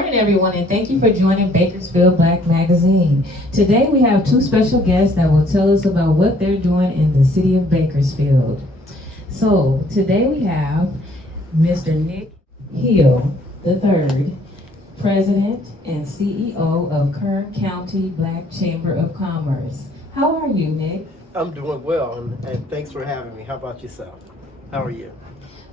morning, everyone, and thank you for joining Bakersfield Black Magazine. Today we have two special guests that will tell us about what they're doing in the city of Bakersfield. So today we have Mr. Nick Hill III, President and CEO of Kern County Black Chamber of Commerce. How are you, Nick? I'm doing well, and thanks for having me. How about yourself? How are you?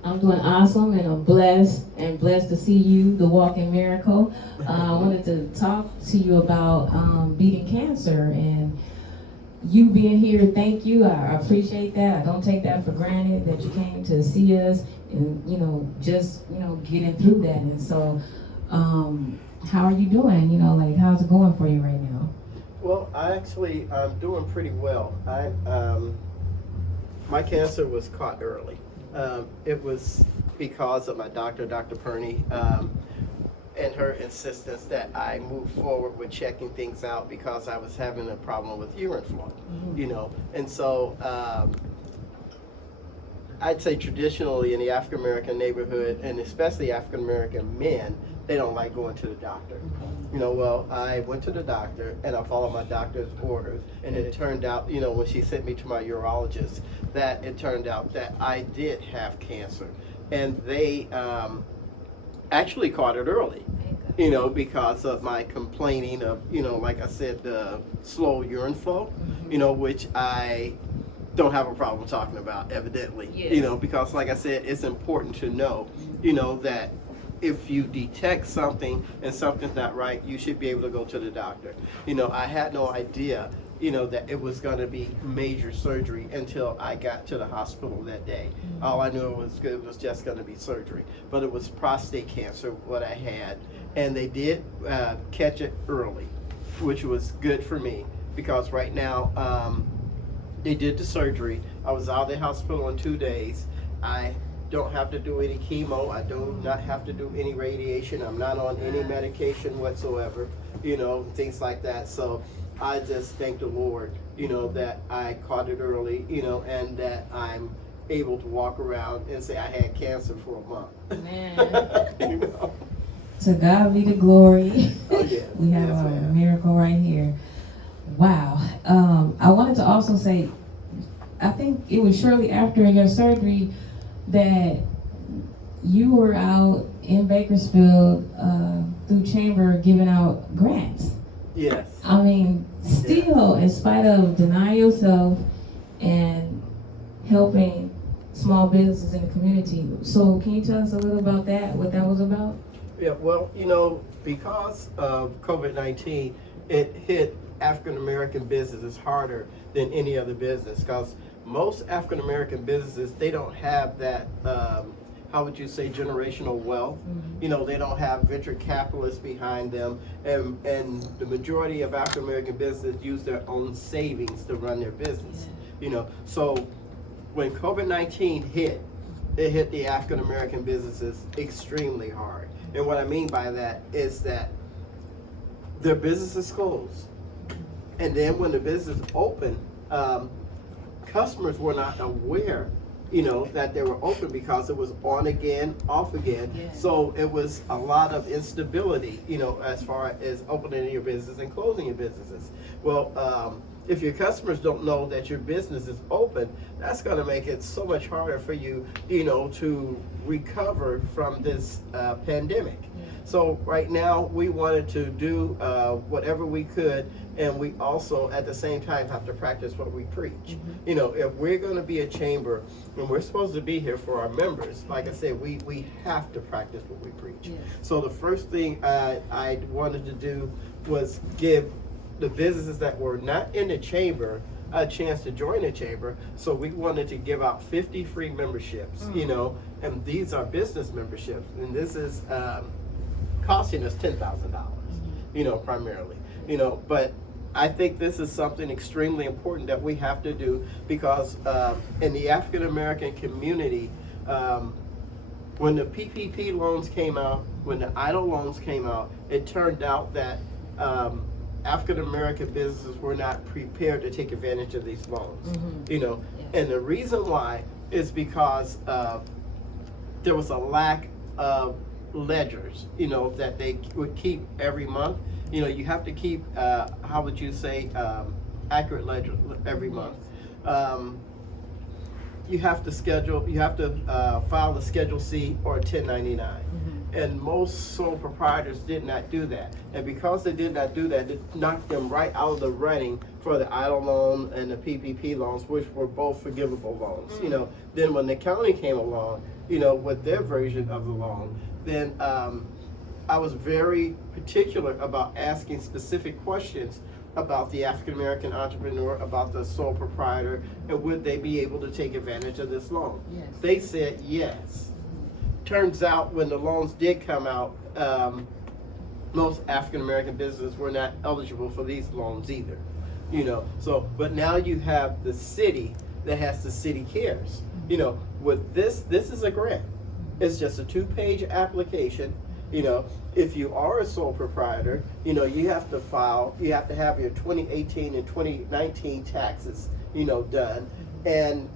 I'm doing awesome, and I'm blessed to see you, the walking miracle. I wanted to talk to you about beating cancer and you being here. Thank you. I appreciate that. I don't take that for granted that you came to see us and just getting through that. And so, how are you doing? How's it going for you right now? Well, I'm doing pretty well. My cancer was caught early. It was because of my doctor, Dr. Perney, and her insistence that I move forward with checking things out because I was having a problem with urine flow, And so I'd say traditionally in the African American neighborhood, and especially African American men, they don't like going to the doctor. Well, I went to the doctor and I followed my doctor's orders, and it turned out, when she sent me to my urologist, that it turned out that I did have cancer. And they actually caught it early, because of my complaining of, like I said, the slow urine flow, which I don't have a problem talking about, evidently, Yes. Because like I said, it's important to know, that if you detect something and something's not right, you should be able to go to the doctor. I had no idea, that it was going to be major surgery until I got to the hospital that day. Mm-hmm. All I knew it was just going to be surgery. But it was prostate cancer, what I had. And they did catch it early, which was good for me because right now they did the surgery. I was out of the hospital in 2 days. I don't have to do any chemo. I do not have to do any radiation. I'm not on any medication whatsoever, things like that. So I just thank the Lord, that I caught it early, and that I'm able to walk around and say I had cancer for a month. Man. To God be the glory. Oh, yes. We have Yes, a ma'am. miracle right here. Wow. I wanted to also say, I think it was shortly after your surgery that you were out in Bakersfield through Chamber giving out grants. Yes. I mean, still, in spite of denying yourself and helping small businesses in the community. So can you tell us a little about that, what that was about? Yeah, well, because of COVID-19, it hit African American businesses harder than any other business because most African American businesses, they don't have that, how would you say, generational wealth. Mm-hmm. They don't have venture capitalists behind them, and the majority of African American businesses use their own savings to run their business. So when COVID-19 hit, it hit the African American businesses extremely hard. And what I mean by that is that their businesses closed. And then when the business opened, customers were not aware, that they were open because it was on again, off again. Yeah. So it was a lot of instability, as far as opening your business and closing your businesses. Well, if your customers don't know that your business is open, that's going to make it so much harder for you, to recover from this pandemic. So right now we wanted to do whatever we could, and we also at the same time have to practice what we preach. Mm-hmm. If we're going to be a chamber and we're supposed to be here for our members, like I said, we have to practice what we preach. Yeah. So the first thing I wanted to do was give the businesses that were not in the chamber a chance to join the chamber. So we wanted to give out 50 free memberships, and these are business memberships, and this is costing us $10,000, primarily, but I think this is something extremely important that we have to do because in the African American community, when the PPP loans came out, when the EIDL loans came out, it turned out that African American businesses were not prepared to take advantage of these loans. And the reason why is because there was a lack of ledgers, that they would keep every month. You have to keep, how would you say, accurate ledger every month. You have to file a Schedule C or a 1099. And most sole proprietors did not do that. And because they did not do that, it knocked them right out of the running for the idle loan and the PPP loans, which were both forgivable loans. Then when the county came along, with their version of the loan, then I was very particular about asking specific questions about the African American entrepreneur, about the sole proprietor, and would they be able to take advantage of this loan? Yes. They said yes. Turns out when the loans did come out, most African American businesses were not eligible for these loans either. But now you have the city that has the City Cares. With this is a grant. It's just a 2-page application. If you are a sole proprietor, you have to have your 2018 and 2019 taxes, done. And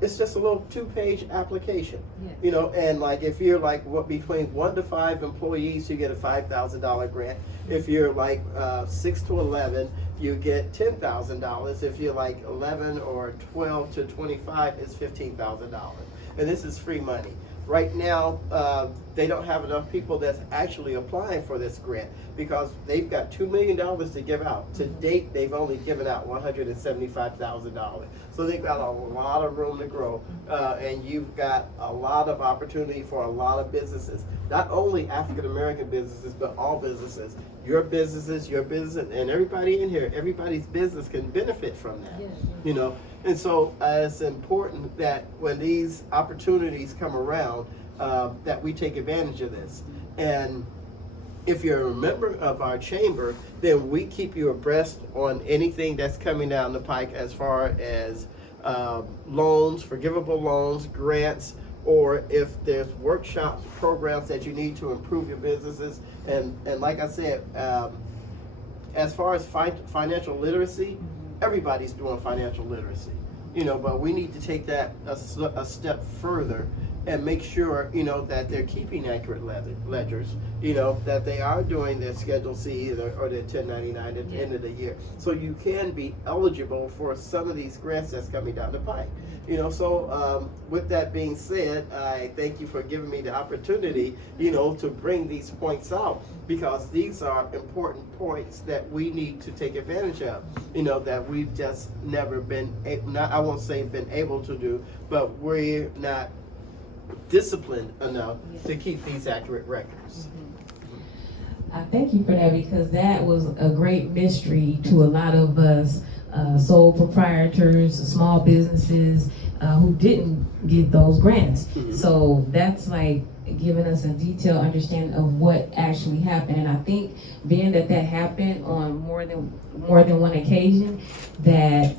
it's just a little 2-page application. Yes. And like if you're like between 1 to 5 employees, you get a $5,000 grant. If you're like 6 to 11, you get $10,000. If you're like 11 or 12 to 25, it's $15,000. And this is free money. Right now, they don't have enough people that's actually applying for this grant because they've got $2 million to give out. To date, they've only given out $175,000. So they've got a lot of room to grow, and you've got a lot of opportunity for a lot of businesses. Not only African American businesses, but all businesses. Your business, and everybody in here, everybody's business can benefit from that. Yes. And so it's important that when these opportunities come around, that we take advantage of this. And if you're a member of our chamber, then we keep you abreast on anything that's coming down the pike as far as loans, forgivable loans, grants, or if there's workshops, programs that you need to improve your businesses. And like I said, as far as financial literacy, everybody's doing financial literacy, but we need to take that a step further and make sure, that they're keeping accurate ledgers, that they are doing their Schedule C or their 1099 at the end of the year. So you can be eligible for some of these grants that's coming down the pipe. So with that being said, I thank you for giving me the opportunity, to bring these points out, because these are important points that we need to take advantage of, that we've just never been, I won't say been able to do, but we're not disciplined enough to keep these accurate records. I thank you for that, because that was a great mystery to a lot of us sole proprietors, small businesses who didn't get those grants. So that's like giving us a detailed understanding of what actually happened. And I think being that happened on more than one occasion, that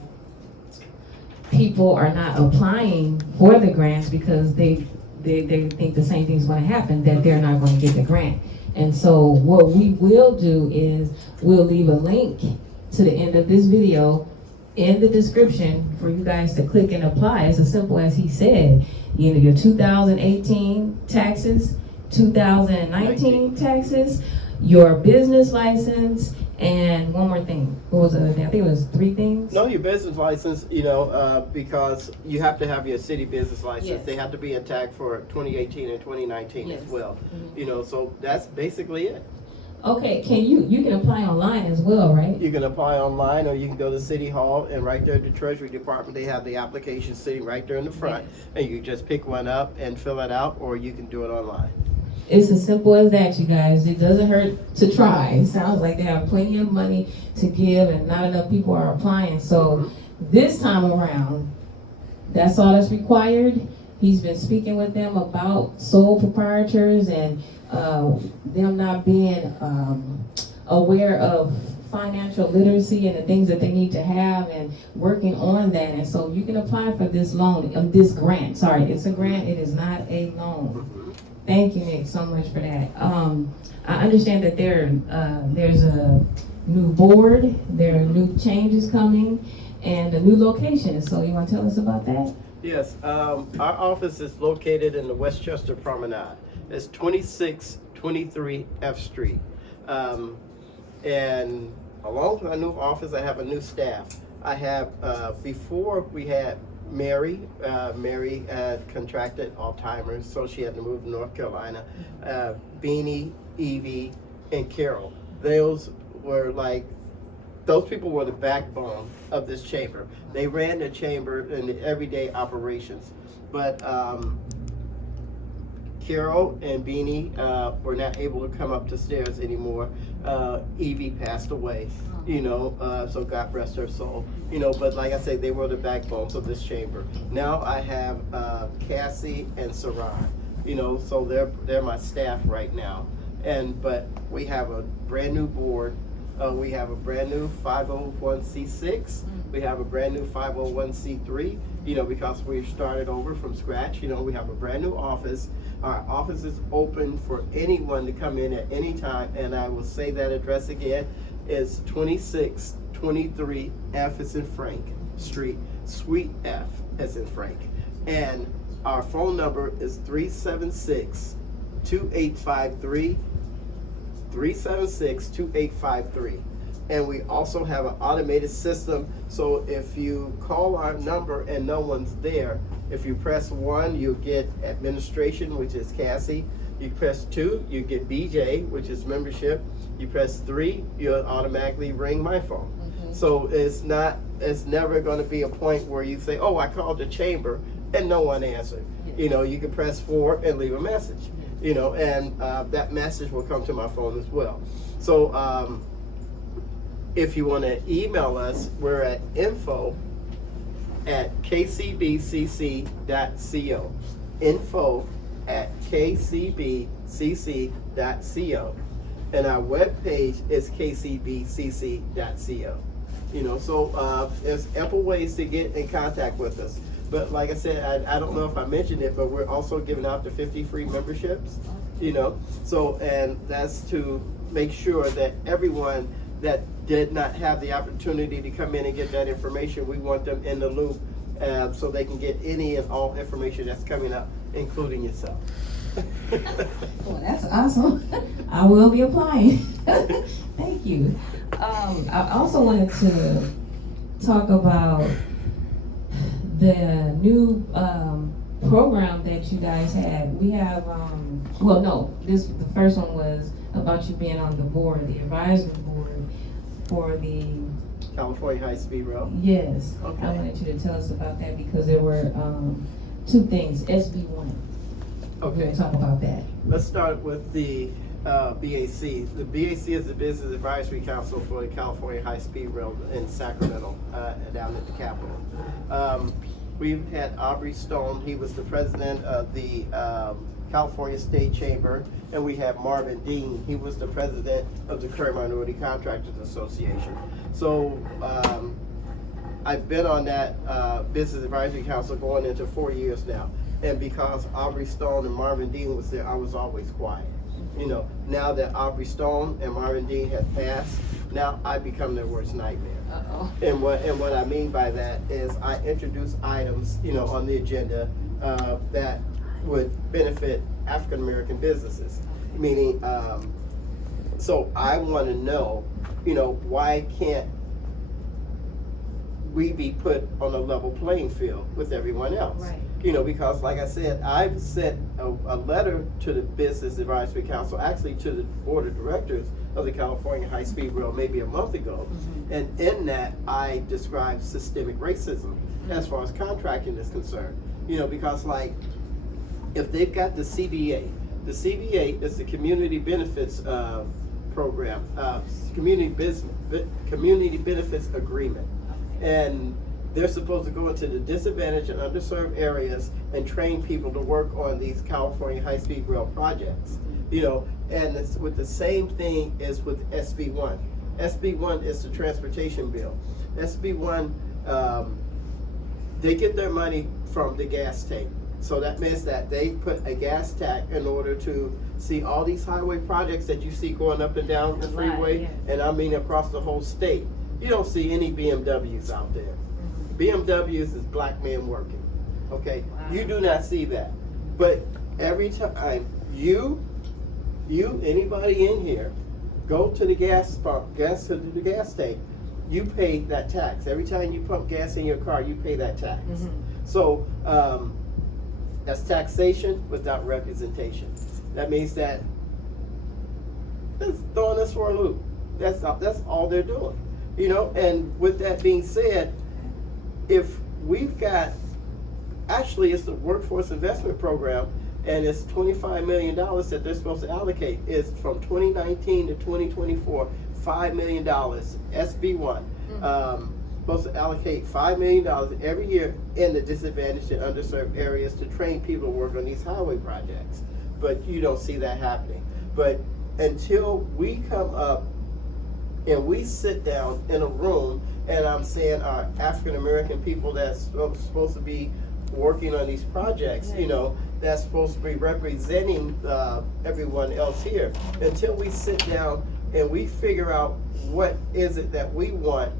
people are not applying for the grants because they think the same thing's going to happen, that they're not going to get the grant. And so what we will do is we'll leave a link to the end of this video in the description for you guys to click and apply. It's as simple as he said. Your 2018 taxes, 2019 taxes, your business license, and one more thing. What was the other thing? I think it was 3 things. No, your business license, because you have to have your city business license. Yes. They have to be intact for 2018 and 2019 Yes. as well. So that's basically it. Okay, you can apply online as well, right? You can apply online, or you can go to City Hall, and right there at the Treasury Department, they have the application sitting right there in the front. Yes. And you just pick one up and fill it out, or you can do it online. It's as simple as that, you guys. It doesn't hurt to try. It sounds like they have plenty of money to give and not enough people are applying. So this time around, that's all that's required. He's been speaking with them about sole proprietors and them not being aware of financial literacy and the things that they need to have, and working on that. And so you can apply for this loan, this grant. Sorry, it's a grant. It is not a loan. Thank you, Nick, so much for that. I understand that there's a new board, there are new changes coming, and a new location. So you want to tell us about that? Yes, our office is located in the Westchester Promenade. It's 2623 F Street. And along with my new office, I have a new staff. I have, before we had Mary, Mary had contracted Alzheimer's, so she had to move to North Carolina. Beanie, Evie, and Carol. Those people were the backbone of this chamber. They ran the chamber in the everyday operations. But Carol and Beanie were not able to come up the stairs anymore. Evie passed away, so God rest her soul. But like I said, they were the backbones of this chamber. Now I have Cassie and Saran, so they're my staff right now. But we have a brand new board. We have a brand new 501c6. We have a brand new 501c3, because we started over from scratch. We have a brand new office. Our office is open for anyone to come in at any time, and I will say that address again. It's 2623 F as in Frank Street, Suite F as in Frank. And our phone number is 376-2853. 376-2853. And we also have an automated system, so if you call our number and no one's there, if you press 1, you get administration, which is Cassie. You press 2, you get BJ, which is membership. You press 3, you'll automatically ring my phone. So it's never going to be a point where you say, oh, I called the chamber and no one answered. You can press 4 and leave a message. And that message will come to my phone as well. So if you want to email us, we're at info@kcbcc.co. info@kcbcc.co. And our webpage is kcbcc.co. So there's ample ways to get in contact with us. But like I said, I don't know if I mentioned it, but we're also giving out the 50 free memberships, So, and that's to make sure that everyone that did not have the opportunity to come in and get that information, we want them in the loop so they can get any and all information that's coming up, including yourself. Well, that's awesome. I will be applying. Thank you. I also wanted to talk about the new program that you guys had. We have, the first one was about you being on the board, the advisory board for the California High Speed Rail. Yes. Okay. I wanted you to tell us about that because there were two things. SB1. Okay. We're going to talk about that. Let's start with the BAC. The BAC is the Business Advisory Council for the California High Speed Rail in Sacramento, down at the Capitol. We've had Aubrey Stone. He was the president of the California State Chamber, and we have Marvin Dean. He was the president of the Kern Minority Contractors Association. So I've been on that Business Advisory Council going into 4 years now. And because Aubrey Stone and Marvin Dean was there, I was always quiet. Now that Aubrey Stone and Marvin Dean have passed, now I become their worst nightmare. Uh-oh. And what I mean by that is I introduce items, on the agenda that would benefit African American businesses. Meaning, so I want to know, why can't we be put on a level playing field with everyone else? Right. Because like I said, I've sent a letter to the Business Advisory Council, actually to the Board of Directors of the California High Speed Rail maybe a month ago. And in that, I described systemic racism as far as contracting is concerned. Because like, if they've got the CBA is the Community Benefits Program, Community Benefits Agreement. And they're supposed to go into the disadvantaged and underserved areas and train people to work on these California high-speed rail projects. And it's with the same thing as with SB1. SB1 is the transportation bill. SB1, they get their money from the gas tank. So that means that they put a gas tax in order to see all these highway projects that you see going up and down the freeway, Yes. and I mean across the whole state. You don't see any BMWs out there. BMWs is black men working. Okay, Wow. you do not see that, but every time anybody in here, go to the gas tank, you pay that tax. Every time you pump gas in your car, you pay that tax. Mhm. So that's taxation without representation. That means that it's throwing us for a loop. That's all they're doing, you know. And with that being said, if we've got, actually, it's the workforce investment program, and it's $25 million that they're supposed to allocate. It's from 2019 to 2024, $5 million. SB1 supposed to allocate $5 million every year in the disadvantaged and underserved areas to train people to work on these highway projects. But you don't see that happening. But until we come up and we sit down in a room, and I'm saying our African American people that's supposed to be working on these projects, you know, that's supposed to be representing everyone else here, until we sit down and we figure out what is it that we want,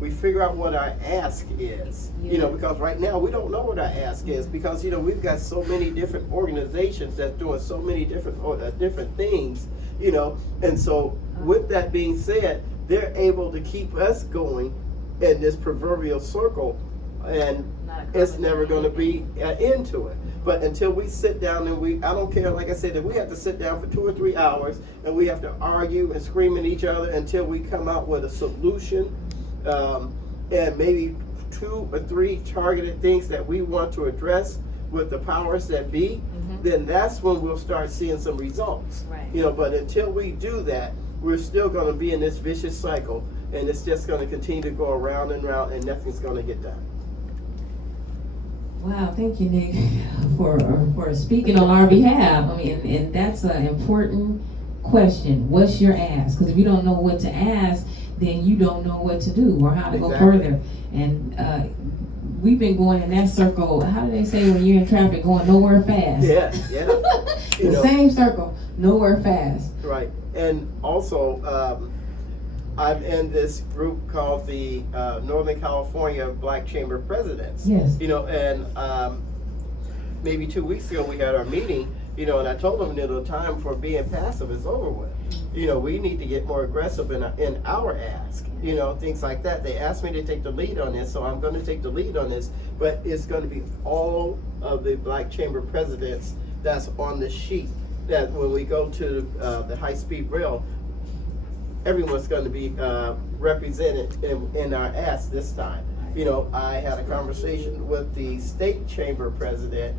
we figure out what our ask is, you know, because right now we don't know what our ask is, because, you know, we've got so many different organizations that's doing so many different things, you know. And so with that being said, they're able to keep us going in this proverbial circle, and it's never going to be into it. But until we sit down and I don't care, like I said, that we have to sit down for 2 or 3 hours and we have to argue and scream at each other until we come out with a solution, and maybe 2 or 3 targeted things that we want to address with the powers that be, then that's when we'll start seeing some results. Right. You know, but until we do that, we're still going to be in this vicious cycle, and it's just going to continue to go around and around, and nothing's going to get done. Wow, thank you, Nick, for speaking on our behalf. I mean, and that's an important question. What's your ask? Because if you don't know what to ask, then you don't know what to do or how to go further. And we've been going in that circle. How do they say when you're in traffic, going nowhere fast? Yeah. The same circle, nowhere fast. Right. And also, I'm in this group called the Northern California Black Chamber Presidents. Yes. You know, and maybe 2 weeks ago we had our meeting, you know, and I told them that the time for being passive is over with. You know, we need to get more aggressive in our ask, you know, things like that. They asked me to take the lead on this, so I'm going to take the lead on this, but it's going to be all of the Black Chamber Presidents that's on the sheet, that when we go to the high-speed rail, everyone's going to be represented in our ask this time. You know, I had a conversation with the state chamber president,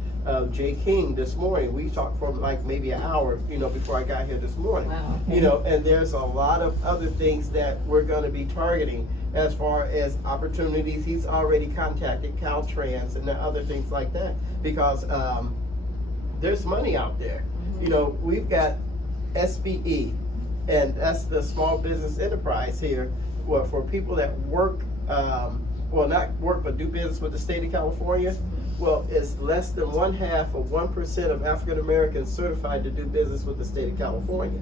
Jay King, this morning. We talked for like maybe an hour, you know, before I got here this morning. Wow, okay. You know, and there's a lot of other things that we're going to be targeting as far as opportunities. He's already contacted Caltrans and the other things like that, because there's money out there. You know, we've got SBE, and that's the small business enterprise here, well, for people that work, well, not work, but do business with the state of California. Well, it's less than 0.5% of African Americans certified to do business with the state of California.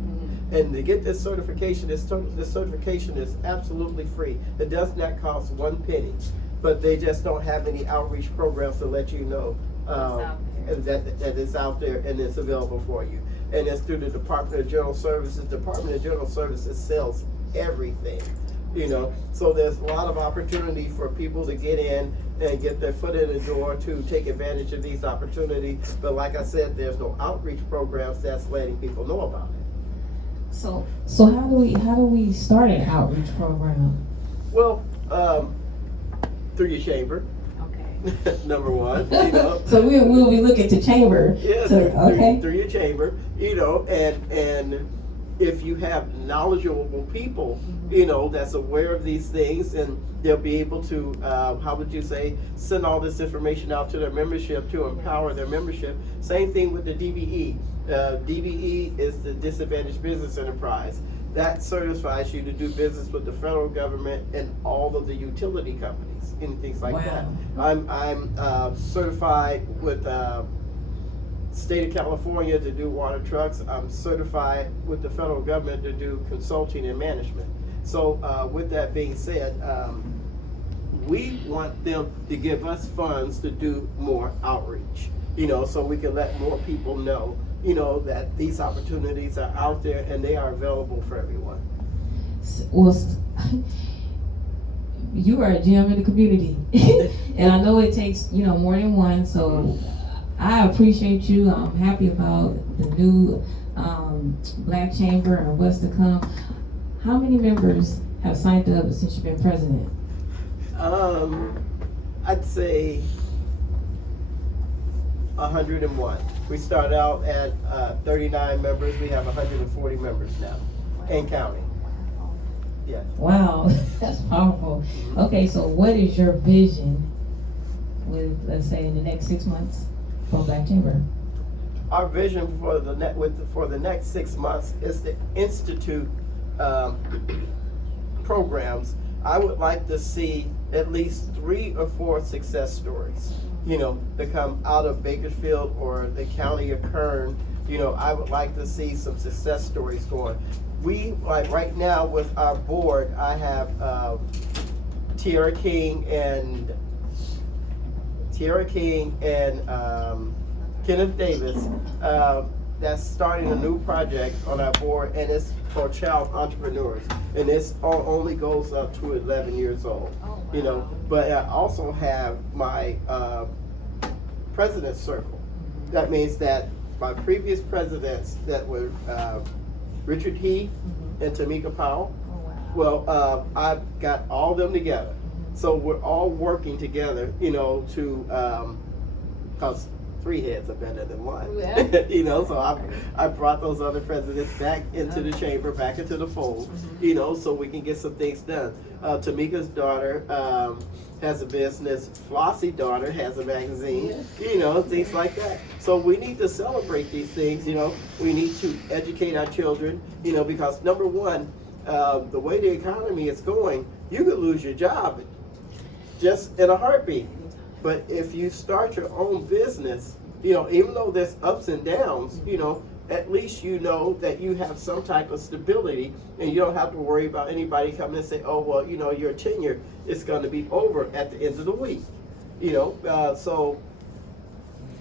And to get this certification, this certification is absolutely free. It does not cost 1 penny, but they just don't have any outreach programs to let you know that it's out there and it's available for you. And it's through the Department of General Services. Department of General Services sells everything, you know. So there's a lot of opportunity for people to get in and get their foot in the door to take advantage of these opportunities. But like I said, there's no outreach programs that's letting people know about it. So how do we start an outreach program? Well, through your chamber. Number one, you know. So we'll be looking to chamber. Yeah, through your chamber, you know, and if you have knowledgeable people, you know, that's aware of these things, and they'll be able to, how would you say, send all this information out to their membership to empower their membership. Same thing with the DBE. DBE is the Disadvantaged Business Enterprise. That certifies you to do business with the federal government and all of the utility companies and things like that. I'm certified with state of California to do water trucks. I'm certified with the federal government to do consulting and management. So with that being said, we want them to give us funds to do more outreach, so we can let more people know, that these opportunities are out there and they are available for everyone. Well, you are a gem in the community, and I know it takes more than one. So I appreciate you. I'm happy about the new Black Chamber and what's to come. How many members have signed up since you've been president? I'd say 101. We started out at 39 members. We have 140 members now, and counting. Yeah. Wow, that's powerful. Okay, so what is your vision with, let's say, in the next 6 months for Black Chamber? Our vision for the next 6 months is to institute programs. I would like to see at least 3 or 4 success stories, that come out of Bakersfield or the county of Kern. I would like to see some success stories going. We, like right now with our board, I have Tiara King and Kenneth Davis, that's starting a new project on our board, and it's for child entrepreneurs, and this only goes up to 11 years old. Oh, wow. But I also have my president's circle. That means that my previous presidents that were Richard He and Tamika Powell. Oh, wow. Well, I've got all them together. So we're all working together, to, because 3 heads are better than one. Yeah. So I brought those other presidents back into the chamber, back into the fold, so we can get some things done. Tamika's daughter has a business. Flossie's daughter has a magazine, things like that. So we need to celebrate these things, we need to educate our children, because number one, the way the economy is going, you could lose your job just in a heartbeat. But if you start your own business, even though there's ups and downs, at least you know that you have some type of stability, and you don't have to worry about anybody coming and say, oh, well, your tenure is going to be over at the end of the week. So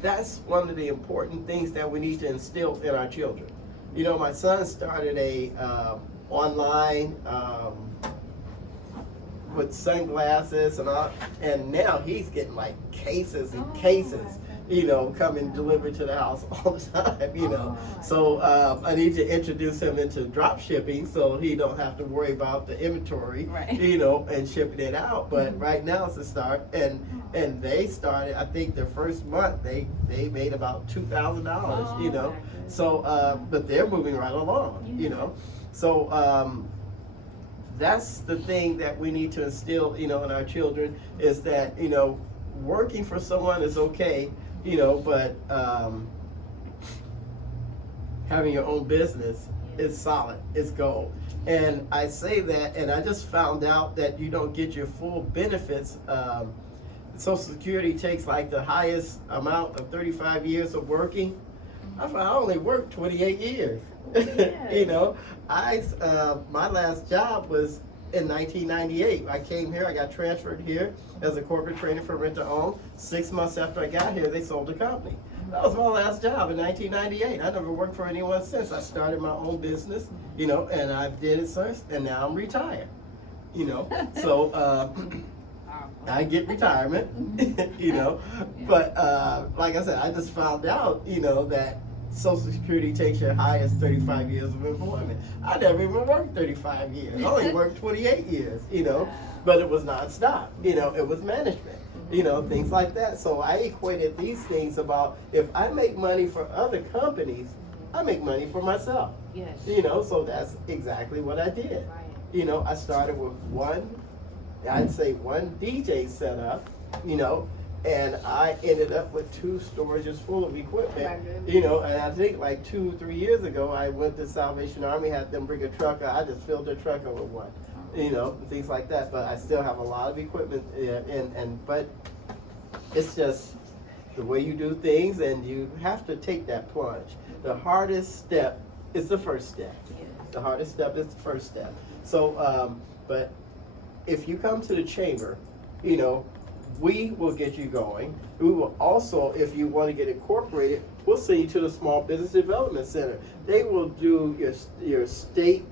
that's one of the important things that we need to instill in our children. My son started a online with sunglasses and all, and now he's getting like cases and cases, coming delivered to the house all the time, So I need to introduce him into drop shipping so he don't have to worry about the inventory, Right. And shipping it out. But right now it's a start, and they started, I think their first month they made about $2,000, Oh, my goodness. So but they're moving right along, So that's the thing that we need to instill, in our children, is that, working for someone is okay, but having your own business is solid, it's gold. And I say that, and I just found out that you don't get your full benefits. Social Security takes like the highest amount of 35 years of working. I only worked 28 years. My last job was in 1998. I came here, I got transferred here as a corporate trainer for rent to own. 6 months after I got here, they sold the company. That was my last job in 1998. I never worked for anyone since. I started my own business, and I did it first, and now I'm retired. So I get retirement, but like I said, I just found out, that Social Security takes your highest 35 years of employment. I never even worked 35 years. I only worked 28 years, but it was nonstop, it was management, things like that. So I equated these things about, if I make money for other companies, I make money for myself. Yes. So that's exactly what I did. Right. I started with one DJ setup, and I ended up with 2 storages full of equipment, and I think like 2 or 3 years ago, I went to Salvation Army, had them bring a truck, I just filled their truck up with one, things like that. But I still have a lot of equipment, but it's just the way you do things, and you have to take that plunge. The hardest step is the first step. Yes. The hardest step is the first step. So, but if you come to the chamber, you know, we will get you going. We will also, if you want to get incorporated, we'll send you to the Small Business Development Center. They will do your state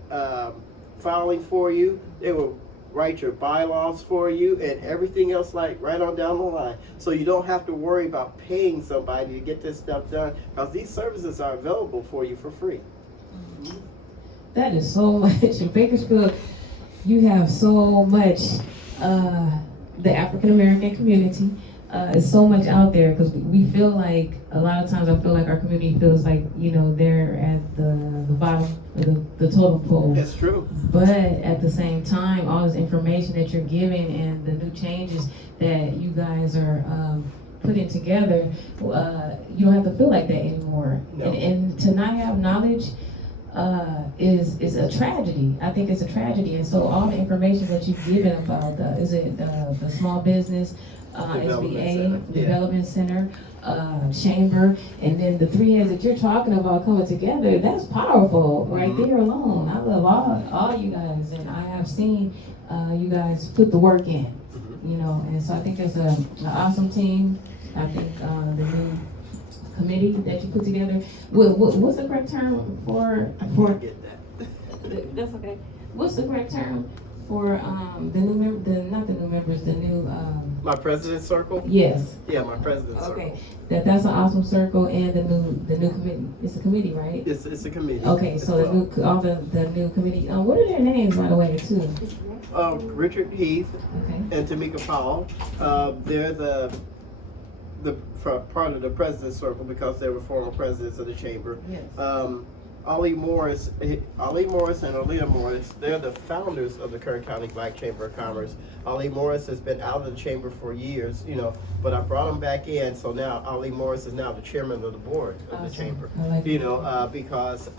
filing for you. They will write your bylaws for you and everything else, like right on down the line. So you don't have to worry about paying somebody to get this stuff done, because these services are available for you for free. That is so much. In Bakersfield, you have so much, the African American community is so much out there, because we feel like, a lot of times I feel like our community feels like, you know, they're at the bottom of the totem pole. It's true. But at the same time, all this information that you're giving and the new changes that you guys are putting together, you don't have to feel like that anymore. No. And to not have knowledge is a tragedy. I think it's a tragedy. And so all the information that you've given about the small business, SBA, Development Center, Chamber, and then the three heads that you're talking about coming together, that's powerful right there alone. I love all you guys, and I have seen you guys put the work in, you know, and so I think it's an awesome team. I think the new committee that you put together, what's the correct term for Get that. that's okay. What's the correct term for the new members, the new My president's circle? yes. Yeah, my president's Okay. circle. That's an awesome circle, and the new committee. It's a committee, right? It's a committee. Okay, as so well. the new committee. What are their names, by the way, too? Richard Heath Okay. and Tamika Powell. They're the part of the president's circle, because they were former presidents of the chamber. Yes. Ali Morris and Aaliyah Morris, they're the founders of the Kern County Black Chamber of Commerce. Ali Morris has been out of the chamber for years, you know, but I brought him back in, so now Ali Morris is now the chairman of the board of the Awesome. chamber. I like You that. know, because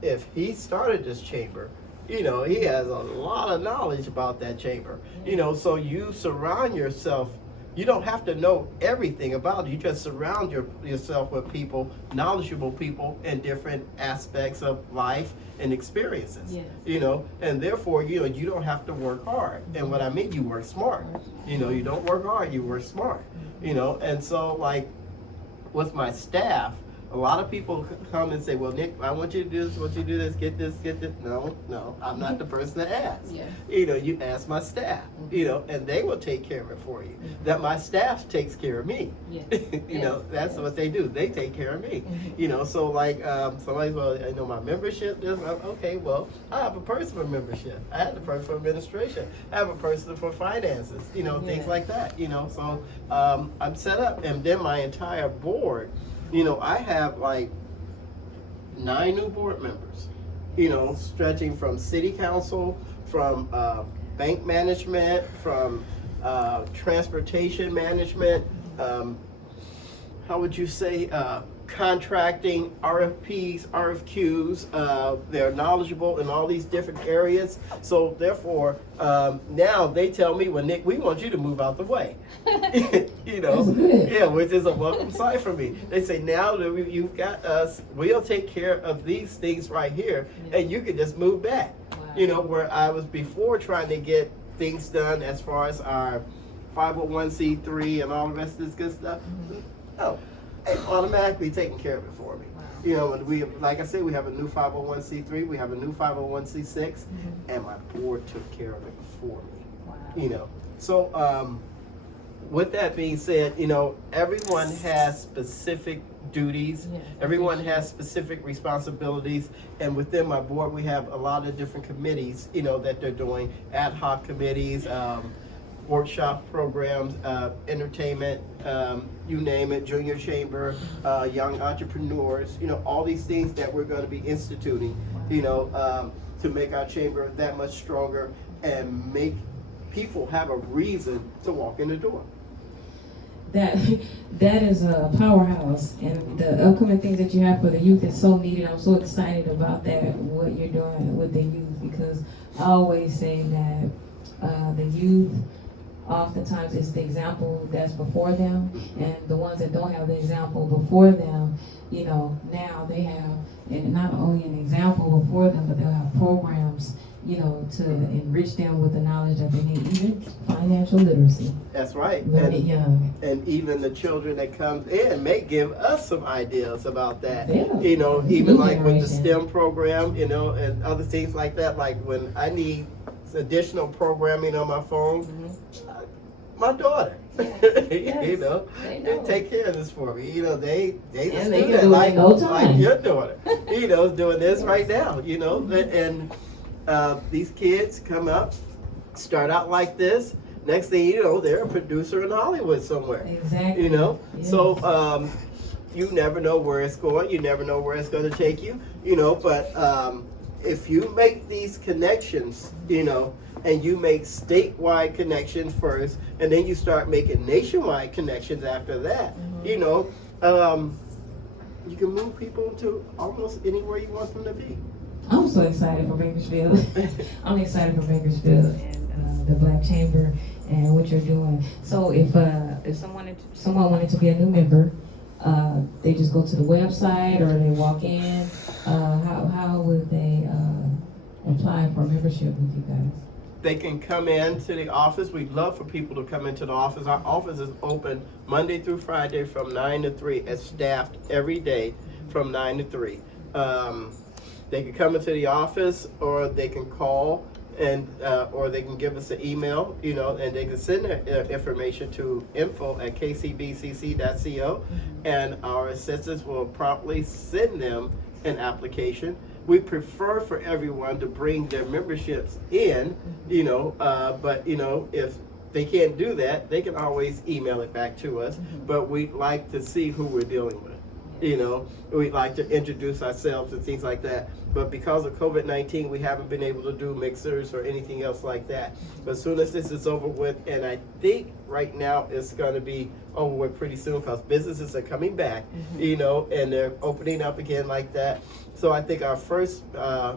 if he started this chamber, you know, he has a lot of knowledge about that chamber. You know, so you surround yourself. You don't have to know everything about it. You just surround yourself with people, knowledgeable people in different aspects of life and experiences. Yes. You know, and therefore, you know, you don't have to work hard. And what I mean, you work smart. You know, you don't work hard, you work smart. You know, and so like with my staff, a lot of people come and say, well, Nick, I want you to do this, I want you to do this, get this, get this. No, I'm not the person to ask. Yeah. You know, you ask my staff, you know, and they will take care of it for you. That my staff takes care of me. Yeah. You know, that's what they do. They take care of me. You know, so like somebody's, well, I know my membership, this, okay, well, I have a person for membership. I have a person for administration. I have a person for finances, you know, things like that, you know. So I'm set up, and then my entire board, you know, I have like 9 new board members, you know, stretching from city council, from bank management, from transportation management, how would you say, contracting, RFPs, RFQs. They're knowledgeable in all these different areas. So therefore, now they tell me, well, Nick, we want you to move out the way. You know, That's good. yeah, which is a welcome sight for me. They say, now that you've got us, we'll take care of these things right here, and you can just move back. Wow. You know, where I was before trying to get things done as far as our 501c3 and all the rest of this good stuff. No, they automatically taking care of it for me. Wow. You know, and we, like I said, we have a new 501c3, we have a new 501c6, and my board took care of it for me. Wow. You know, so with that being said, you know, everyone has specific duties. Yeah. Everyone has specific responsibilities, and within my board, we have a lot of different committees, you know, that they're doing, ad hoc committees, workshop programs, entertainment, you name it, junior chamber, young entrepreneurs, you know, all these things that we're going to be instituting, you know, to make our chamber that much stronger and make people have a reason to walk in the door. That is a powerhouse, and the upcoming things that you have for the youth is so needed. I'm so excited about that, what you're doing with the youth, because I always say that the youth oftentimes is the example that's before them, and the ones that don't have the example before them, you know, now they have, and not only an example before them, but they'll have programs you know, to enrich them with the knowledge that they need, even financial literacy. That's right. Learn it young. And even the children that comes in may give us some ideas about that. Yeah. You know, It's even new like with the generation. STEM program, you know, and other things like that. Like when I need additional programming on my phone, my daughter, Yes. you know, They they know. take care of this for me. You know, they And just they do can that do it like, in no time. like your daughter, you know, is doing this right now. You know, and these kids come up, start out like this. Next thing you know, they're a producer in Hollywood somewhere. Exactly. You know, Yes. so you never know where it's going. You never know where it's going to take you. You know, but if you make these connections, you know, and you make statewide connections first, and then you start making nationwide connections after that, you know, you can move people to almost anywhere you want them to be. I'm so excited for Bakersfield. I'm excited for Bakersfield and the Black Chamber and what you're doing. So if someone wanted to be a new member, they just go to the website or they walk in. How would they apply for membership with you guys? They can come in to the office. We'd love for people to come into the office. Our office is open Monday through Friday from 9 to 3. It's staffed every day from 9 to 3. They can come into the office, or they can call, and or they can give us an email, you know, and they can send their information to info@kcbcc.co, and our assistants will promptly send them an application. We prefer for everyone to bring their memberships in, you know, but, you know, if they can't do that, they can always email it back to us. But we'd like to see who we're dealing with. You know, we'd like to introduce ourselves and things like that. But because of COVID-19, we haven't been able to do mixers or anything else like that. But as soon as this is over with, and I think right now it's going to be over with pretty soon, because businesses are coming back, you know, and they're opening up again like that. So I think our first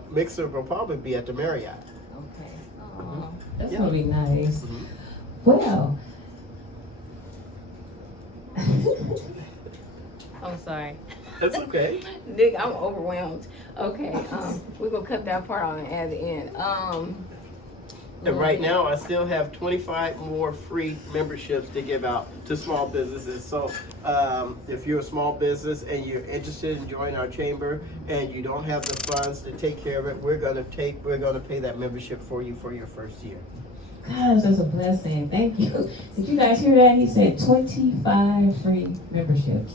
mixer will probably be at the Marriott. Okay. Aw, that's Yeah. gonna be nice. Well. I'm sorry. That's okay. Nick, I'm overwhelmed. Okay, we're gonna cut that part out and add it in. And right now, I still have 25 more free memberships to give out to small businesses. So if you're a small business and you're interested in joining our chamber and you don't have the funds to take care of it, we're gonna pay that membership for you for your first year. Gosh, that's a blessing. Thank you. Did you guys hear that? He said 25 free memberships.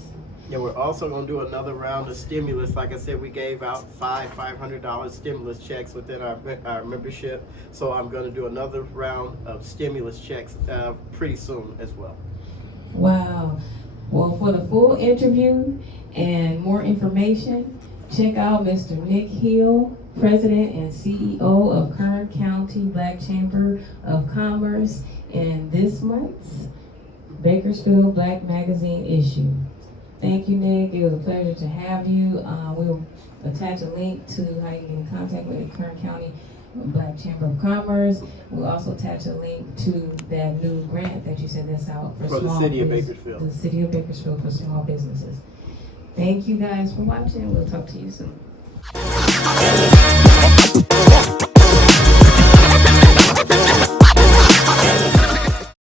Yeah, we're also gonna do another round of stimulus. Like I said, we gave out $500 stimulus checks within our membership. So I'm gonna do another round of stimulus checks pretty soon as well. Wow. Well, for the full interview and more information, check out Mr. Nick Hill, President and CEO of Kern County Black Chamber of Commerce, in this month's Bakersfield Black Magazine issue. Thank you, Nick. It was a pleasure to have you. We'll attach a link to how you get in contact with the Kern County Black Chamber of Commerce. We'll also attach a link to that new grant that you said that's out for the small city of bus- Bakersfield. The city of Bakersfield for small businesses. Thank you guys for watching. We'll talk to you soon.